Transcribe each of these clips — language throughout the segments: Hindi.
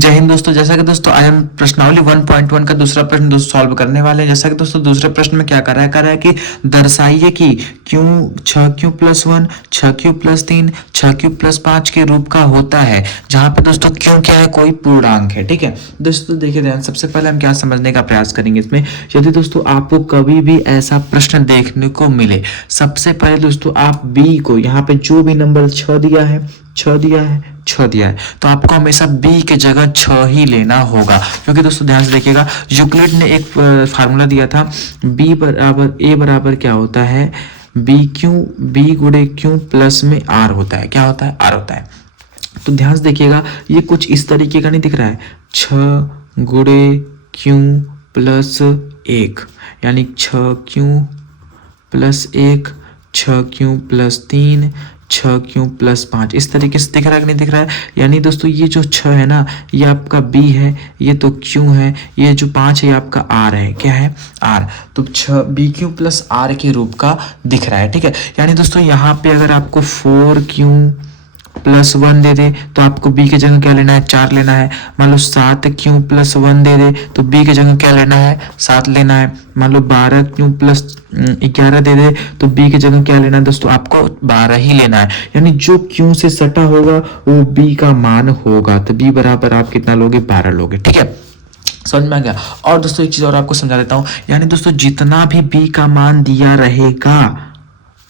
जय हिंद दोस्तों। जैसा कि दोस्तों आज हम प्रश्नावली 1.1 का दूसरा प्रश्न दोस्तों सॉल्व करने वाले हैं। जैसा कि दोस्तों दूसरे प्रश्न में क्या कर रहा है कि दर्शाइए कि क्यों 6q+1 6q+3 6q+5 के रूप का होता है, जहां पे दोस्तों क्यों क्या है, कोई पूर्णांक है। ठीक है दोस्तों, देखिए ध्यान, सबसे पहले हम क्या समझने का प्रयास करेंगे इसमें। यदि दोस्तों आपको कभी भी ऐसा प्रश्न देखने को मिले, सबसे पहले दोस्तों आप बी को, यहाँ पे जो भी नंबर 6 दिया है, 6 दिया है, 6 दिया है, तो आपको हमेशा b के जगह 6 ही लेना होगा। क्योंकि दोस्तों ध्यान से देखिएगा, यूक्लिड ने एक फार्मूला दिया था, b बराबर a बराबर क्या होता है, b गुणे q प्लस में r होता है। क्या होता है? r होता है। तो ध्यान से देखिएगा, ये कुछ इस तरीके का नहीं दिख रहा है, 6 गुणे q प्लस 1, यानी 6q+1 6q+3 6q+5, इस तरीके से दिख रहा है कि नहीं दिख रहा है। यानी दोस्तों ये जो 6 है ना, ये आपका b है, ये तो q है, ये जो 5 है ये आपका r है। क्या है? r। तो 6 bq+r के रूप का दिख रहा है। ठीक है, यानी दोस्तों यहाँ पे अगर आपको 4q+1 दे दे तो आपको b के जगह क्या लेना है? 4 लेना है। मान लो 7q+1 दे दे तो b के जगह क्या लेना है? 7 लेना है। मान लो 12q+11 दे दे तो b के जगह क्या लेना है दोस्तों? आपको 12 ही लेना है। यानी जो q से सटा होगा वो b का मान होगा। तो b बराबर आप कितना लोगे? 12 लोगे। ठीक है, समझ में आ गया। और दोस्तों एक चीज और आपको समझा देता हूँ, यानी दोस्तों जितना भी b का मान दिया रहेगा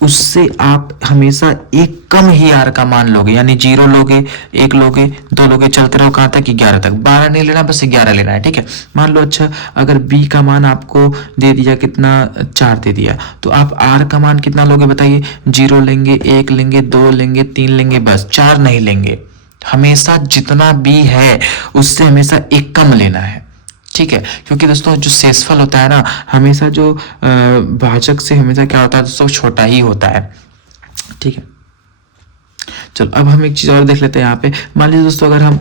उससे आप हमेशा एक कम ही r का मान लोगे, यानी 0 लोगे, 1 लोगे, 2 लोगे, चलते रहो कहाँ तक? 11 तक। 12 नहीं लेना, बस 11 लेना है। ठीक है, मान लो अच्छा अगर b का मान आपको दे दिया कितना? 4 दे दिया, तो आप r का मान कितना लोगे बताइए? 0 लेंगे, 1 लेंगे, 2 लेंगे, 3 लेंगे, बस 4 नहीं लेंगे। हमेशा जितना b है उससे हमेशा एक कम लेना है। ठीक है, क्योंकि दोस्तों जो शेषफल होता है ना, हमेशा जो भाजक से हमेशा क्या होता है दोस्तों? छोटा ही होता है। ठीक है, चलो अब हम एक चीज और देख लेते हैं। यहाँ पे मान लीजिए दोस्तों अगर हम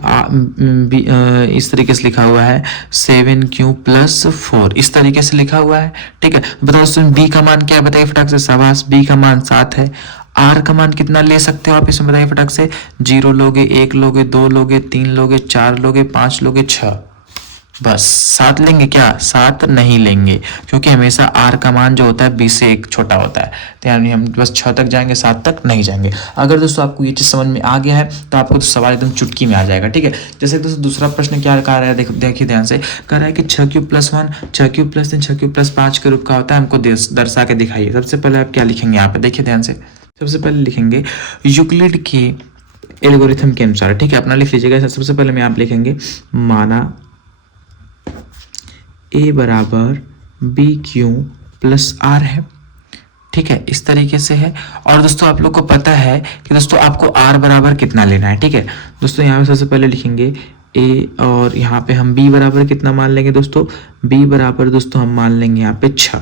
इस तरीके से लिखा हुआ है 7q+4, इस तरीके से लिखा हुआ है। ठीक है, बताओ दोस्तों b का मान क्या है? बताइए फटाक से। शाबाश, b का मान 7 है। r का मान कितना ले सकते हो आप इसमें? बताइए फटाक से। 0 लोगे, 1 लोगे, 2 लोगे, 3 लोगे, 4 लोगे, 5 लोगे, 6, बस 7 लेंगे क्या? 7 नहीं लेंगे, क्योंकि हमेशा r का मान जो होता है b से एक छोटा होता है। तो यानी हम बस 6 तक जाएंगे, 7 तक नहीं जाएंगे। अगर दोस्तों आपको ये चीज़ समझ में आ गया है तो आपको तो सवाल एकदम चुटकी में आ जाएगा। ठीक है, जैसे दोस्तों दूसरा प्रश्न क्या कह रहा है, देखिए ध्यान से। कह रहा है कि 6q+1 6q+3 6q+5 के रूप का होता है, हमको दर्शा के दिखाइए। सबसे पहले आप क्या लिखेंगे यहाँ पे? देखिए ध्यान से, सबसे पहले लिखेंगे यूक्लिड के एल्गोरिथम के अनुसार। ठीक है, अपना लिख लीजिएगा। सबसे पहले में आप लिखेंगे माना a बराबर bq+r है। ठीक है, इस तरीके से है। और दोस्तों आप लोग को पता है कि दोस्तों आपको r बराबर कितना लेना है। ठीक है दोस्तों, यहाँ पे सबसे पहले लिखेंगे a, और यहाँ पे हम b बराबर कितना मान लेंगे दोस्तों? b बराबर दोस्तों हम मान लेंगे यहाँ पे 6।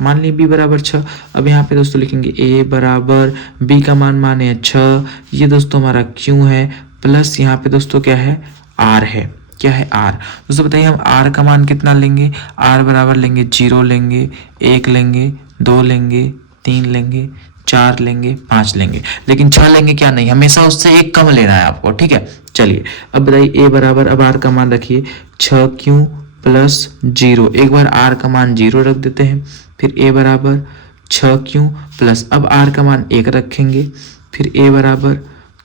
मान ली b बराबर 6। अब यहाँ पे दोस्तों लिखेंगे a बराबर b का मान माने 6, ये दोस्तों हमारा q है, प्लस यहाँ पे दोस्तों क्या है? r है। क्या है? r। दोस्तों बताइए हम r का मान कितना लेंगे? r बराबर लेंगे 0 लेंगे, 1 लेंगे, 2 लेंगे, 3 लेंगे, 4 लेंगे, 5 लेंगे, लेकिन 6 लेंगे क्या? नहीं, हमेशा उससे एक कम लेना है आपको। ठीक है, चलिए अब बताइए a बराबर, अब r का मान रखिए 6q+0। एक बार r का मान 0 रख देते हैं, फिर a बराबर 6q प्लस, अब r का मान 1 रखेंगे, फिर a बराबर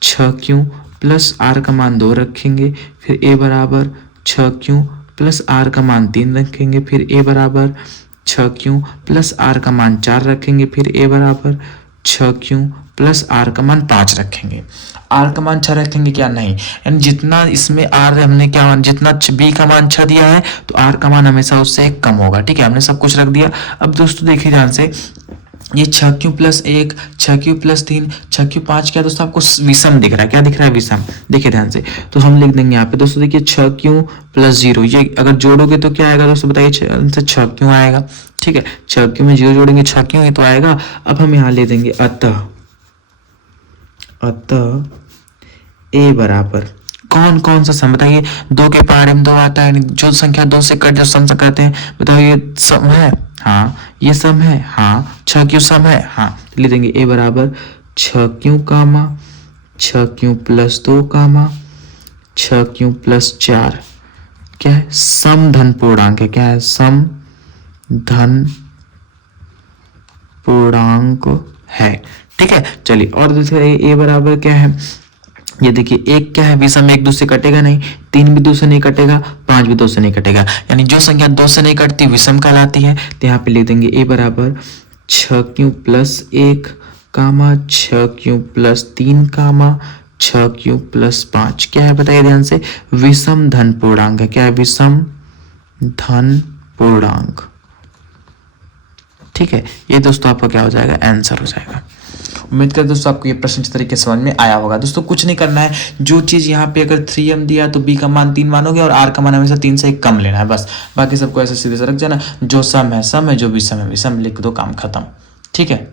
6q प्लस r का मान 2 रखेंगे, फिर a बराबर 6q प्लस r का मान 3 रखेंगे, फिर a बराबर 6q प्लस r का मान 4 रखेंगे, फिर a बराबर 6q प्लस r का मान 5 रखेंगे। r का मान 6 रखेंगे क्या? नहीं, यानी जितना इसमें r हमने क्या मान, जितना b का मान 6 दिया है तो r का मान हमेशा उससे एक कम होगा। ठीक है, हमने सब कुछ रख दिया। अब दोस्तों देखिए ध्यान से, ये 6q+1 6q+3 6q5 क्या दोस्तों? आपको विषम दिख रहा है। क्या दिख रहा है? विषम। देखिए ध्यान से, तो हम लिख देंगे यहाँ पे दोस्तों, देखिए 6q+0, ये अगर जोड़ोगे तो क्या आएगा दोस्तों? बताइए 6q आएगा। ठीक है, 6q में 0 जोड़ेंगे 6q ही तो आएगा। अब हम यहाँ ले देंगे अतः a बराबर कौन कौन सा सम? बताइए, 2 के पहाड़े में 2 आता है, जो संख्या 2 से कट जो सम से कहते हैं। बताइए ये सम है? हाँ। ये सम है? हाँ। 6q सम है? हाँ। लिख देंगे a बराबर 6q, 6q+2, 6 क्यों प्लस 4 क्या है, सम धन पूर्णांक है। क्या है, सम धन पूर्णांक है। ठीक है, चलिए और दूसरा ए बराबर क्या है, ये देखिए एक क्या है, विषम, एक 2 से कटेगा नहीं, 3 भी 2 से नहीं कटेगा, 5 भी 2 से नहीं कटेगा, यानी जो संख्या 2 से नहीं कटती विषम कहलाती है। तो यहाँ पे लिख देंगे ए बराबर 6 क्यों प्लस 1 कामा 6 क्यों प्लस 3 कामा 6 क्यों प्लस 5। क्या है बताइए ध्यान से, विषम धन पूर्णांक है। क्या है, विषम धन पूर्णांक। ठीक है, ये दोस्तों आपका क्या हो जाएगा, आंसर हो जाएगा। उम्मीद करते दोस्तों आपको ये प्रश्न इस तरीके से समझ में आया होगा। दोस्तों कुछ नहीं करना है, जो चीज़ यहाँ पे अगर 3m दिया तो b का मान 3 मानोगे और r का मान हमेशा 3 से कम लेना है बस। बाकी सबको ऐसे सीधे से रख जाना, जो सम है सम है, जो विषम है विषम, लिख दो, काम खत्म। ठीक है,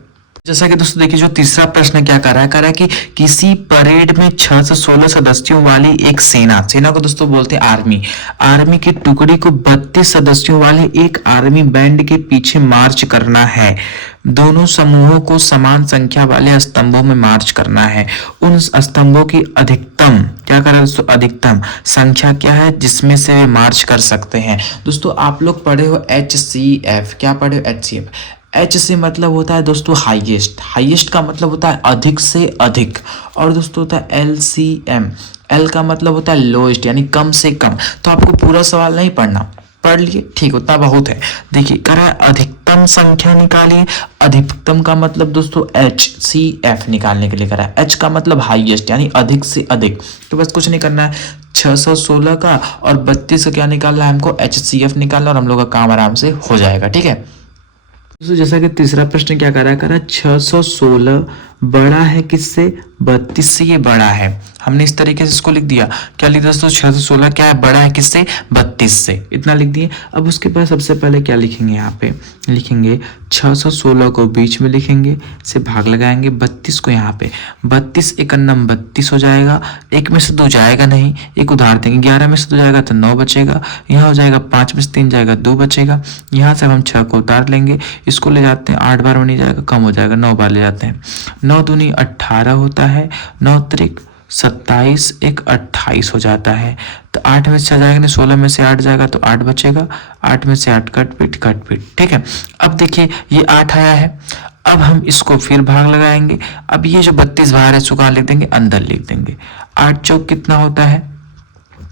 जैसा कि दोस्तों देखिए जो तीसरा प्रश्न क्या कर रहा है कि किसी परेड में 6 से 16 सदस्यों वाली एक सेना को दोस्तों बोलते हैं आर्मी की टुकड़ी को 32 सदस्यों वाले एक आर्मी बैंड के पीछे मार्च करना है। दोनों समूहों को समान संख्या वाले स्तंभों में मार्च करना है। उन स्तंभों की अधिकतम क्या कर रहा है दोस्तों, अधिकतम संख्या क्या है जिसमें से वे मार्च कर सकते हैं। दोस्तों आप लोग पढ़े हो HCF, क्या पढ़े हो, HCF। H से मतलब होता है दोस्तों हाईएस्ट का मतलब होता है अधिक से अधिक, और दोस्तों होता है LCM, L का मतलब होता है लोएस्ट यानी कम से कम। तो आपको पूरा सवाल नहीं पढ़ना, पढ़ लिए ठीक होता बहुत है। देखिए कह रहा है अधिकतम संख्या निकालिए, अधिकतम का मतलब दोस्तों HCF निकालने के लिए कह रहा है, H का मतलब हाईएस्ट यानी अधिक से अधिक। तो बस कुछ नहीं करना है, 616 का और 32 का क्या निकालना है हमको, HCF निकालना, और हम लोग का काम आराम से हो जाएगा। ठीक है दोस्तों, जैसा कि तीसरा प्रश्न क्या कर रहा है 616 बड़ा है किससे, 32 से, ये बड़ा है। हमने इस तरीके से इसको लिख दिया, क्या लिख दिया दोस्तों, 616 क्या है, बड़ा है किससे, 32 से, इतना लिख दिए। अब उसके बाद सबसे पहले क्या लिखेंगे, यहाँ पे लिखेंगे 616 को बीच में लिखेंगे, से भाग लगाएंगे, 32 को यहाँ पे, 32 एकन्नम 32 हो जाएगा, एक में से 2 जाएगा नहीं, एक उधार देंगे, 11 में से 2 जाएगा तो 9 बचेगा, यहाँ हो जाएगा 5 में से 3 जाएगा 2 बचेगा, यहाँ से हम 6 को उतार लेंगे, इसको ले जाते हैं 8 बार में नहीं जाएगा, कम हो जाएगा, 9 बार ले जाते हैं, 9 दूनी 18 होता है, 9 त्रिक 27, एक 28 हो जाता है। तो 8 में से 6 जाएगा नहीं, 16 में से 8 जाएगा तो 8 बचेगा, 8 में से 8 कट पीट। ठीक है, अब देखिए ये 8 आया है, अब हम इसको फिर भाग लगाएंगे। अब ये जो 32 बाहर है इसको कहाँ लिख देंगे, अंदर लिख देंगे। 8 चौक कितना होता है,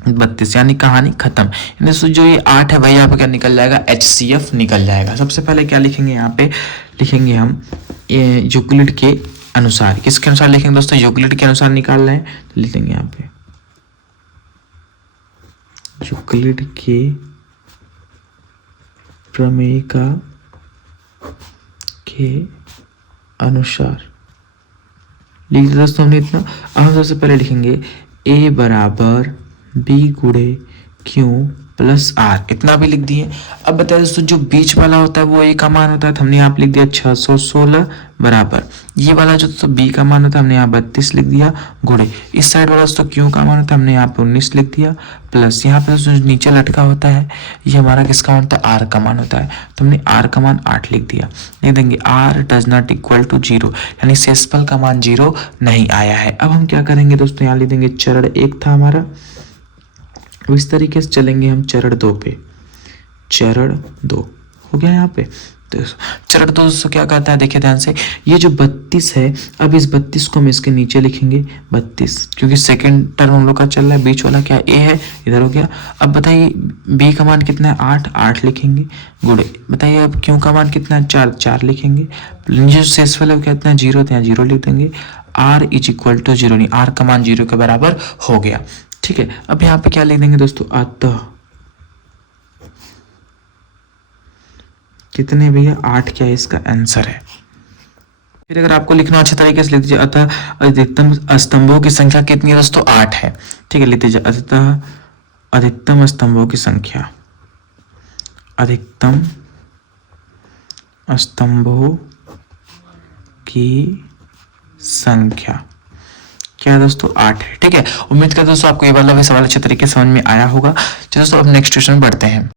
32, यानी कहानी खत्म। जो ये 8 है भाई यहाँ पे क्या निकल जाएगा, HCF निकल जाएगा। सबसे पहले क्या लिखेंगे, यहाँ पे लिखेंगे हम यूक्लिड के अनुसार, किसके अनुसार लिखेंगे दोस्तों, यूक्लिड के अनुसार निकाल रहे हैं, तो लिख देंगे यहाँ पे यूक्लिड के प्रमेय के अनुसार लिख दिया दोस्तों हमने इतना। अब हम सबसे पहले लिखेंगे A बराबर B गुणे Q प्लस R, इतना भी लिख दिए। अब बताइए दोस्तों जो बीच वाला होता है वो A का मान होता है, तो हमने यहाँ पे लिख दिया 616 बराबर, ये वाला जो दोस्तों B का मान होता है हमने यहाँ 32 लिख दिया, गुणे इस साइड वाला दोस्तों Q का मान होता है हमने यहाँ पे 19 लिख दिया, प्लस यहाँ पे दोस्तों नीचे लटका होता है ये हमारा किसका मान होता है, R का मान होता है, तो हमने R का मान 8 लिख दिया। लिख देंगे R does not equal to 0, यानी शेषफल का मान 0 नहीं आया है। अब हम क्या करेंगे दोस्तों, यहाँ लिख देंगे चरण 1 था हमारा, इस तरीके से चलेंगे हम चरण 2 पे, चरण 2 हो गया यहाँ पे। तो चरण 2 दोस्तों क्या कहता है, देखिए ध्यान से, ये जो 32 है, अब इस 32 को हम इसके नीचे लिखेंगे 32, क्योंकि सेकंड टर्म हम लोग का चल रहा है, बीच वाला क्या A है, इधर हो गया। अब बताइए B का मान कितना है, 8 लिखेंगे, गुणे बताइए अब Q का मान कितना है, 4 लिखेंगे, जो शेषफल है वो कितना है 0, तो यहाँ 0 लिख देंगे। R इज इक्वल टू 0, नहीं R का मान 0 के बराबर हो गया। ठीक है, अब यहाँ पे क्या लिख देंगे दोस्तों, अतः कितने भैया 8, क्या इसका आंसर है। फिर अगर आपको लिखना अच्छे तरीके से लिख दीजिए, अतः अधिकतम स्तंभों की संख्या कितनी है दोस्तों, 8 है। ठीक है, लिख दीजिए अतः अधिकतम स्तंभों की संख्या, अधिकतम स्तंभों की संख्या क्या है दोस्तों, 8 है। ठीक है, उम्मीद करता हूं दोस्तों आपको ये वाला भी सवाल अच्छे तरीके से समझ में आया होगा। चलो दोस्तों अब नेक्स्ट क्वेश्चन बढ़ते हैं।